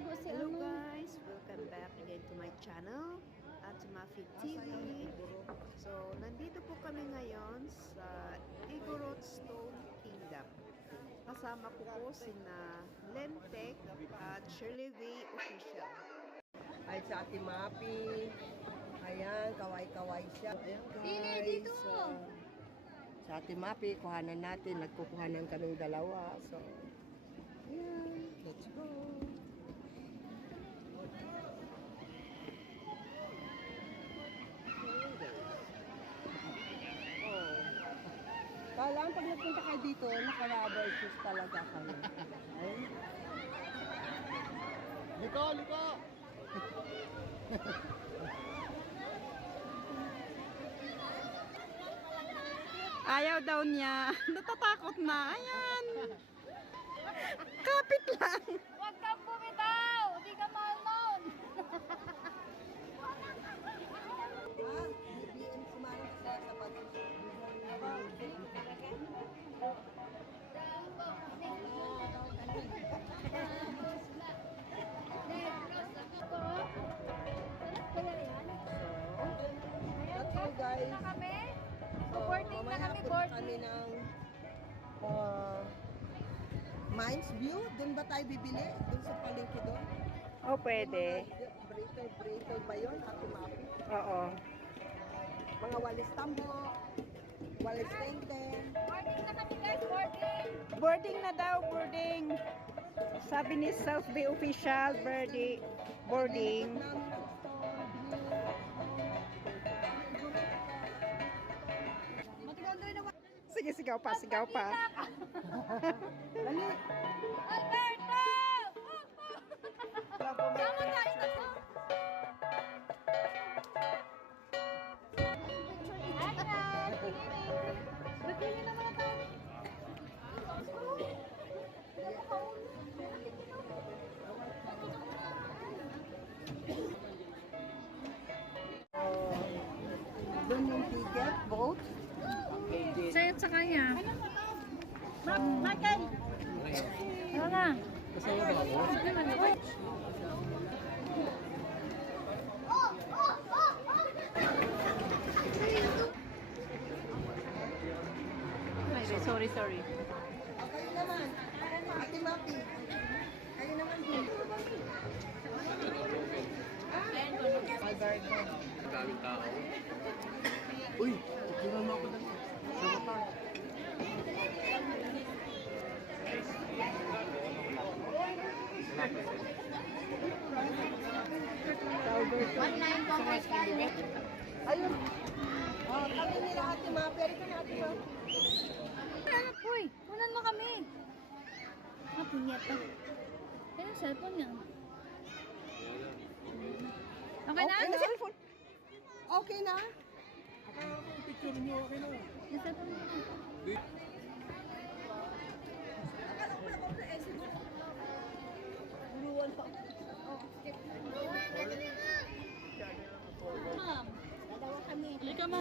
Nagtago si Hello guys, welcome back again to my channel at to Mafi TV. So, nandito po kami ngayon sa Igorot Stone Kingdom. Kasama ko po sina Lentek at Shirley V Official. Ay, sa Ate Mapi. Ayan, kaway-kaway siya. Ayan guys. dito! Sa Ate Mapi, kuhanan natin. Nagkukuhanan kaming dalawa. So, ayan. Let's go. Oh. Kailangan pag nagpunta kayo dito, naka-rubber shoes talaga kami. Ay. Liko, liko! Ayaw daw niya. Natatakot na. Ayan. Kapit lang. Huwag kang bumitaw! Hindi ka mahal nun! BBM sumarang sa sapatos. That's all guys. Na kami? So, Boarding na mamaya kami, punta boarding. kami ng Mines View. Doon ba tayo bibili? Doon sa palengke doon? Oh, pwede. Breaker ba yun? Ate Mapi? Oo. Mga walis tambo, walis tenten. Boarding na kami guys, boarding! Boarding na daw, boarding. Sabi ni South Bay Official, boarding. Matigondoy naman! Sige, sigaw pa, sigaw pa. Dali! Alberto! Tama tayo na sa... Hi guys! Bikini naman na tayo. Doon yung ticket, boat. Sa'yo at sa kanya. Michael! Ano na? Sorry. Kayo naman. Ate Mapi. Kayo naman din. Alberto. Daming tao. Uy, tingnan mo ako na. Sa mata. Alberto. Ayun. Oh, kami nila Ate Mapi. Halika na Ate Mapi. Anak ko eh. Kunan mo kami. Ah, punyeta. Kaya yung cellphone niya. Okay na? Okay na? Cellphone. Okay na? Picture niyo, okay na. Yung cellphone niya. Buluan pa. Ma'am. Dalawa kami. Halika ma.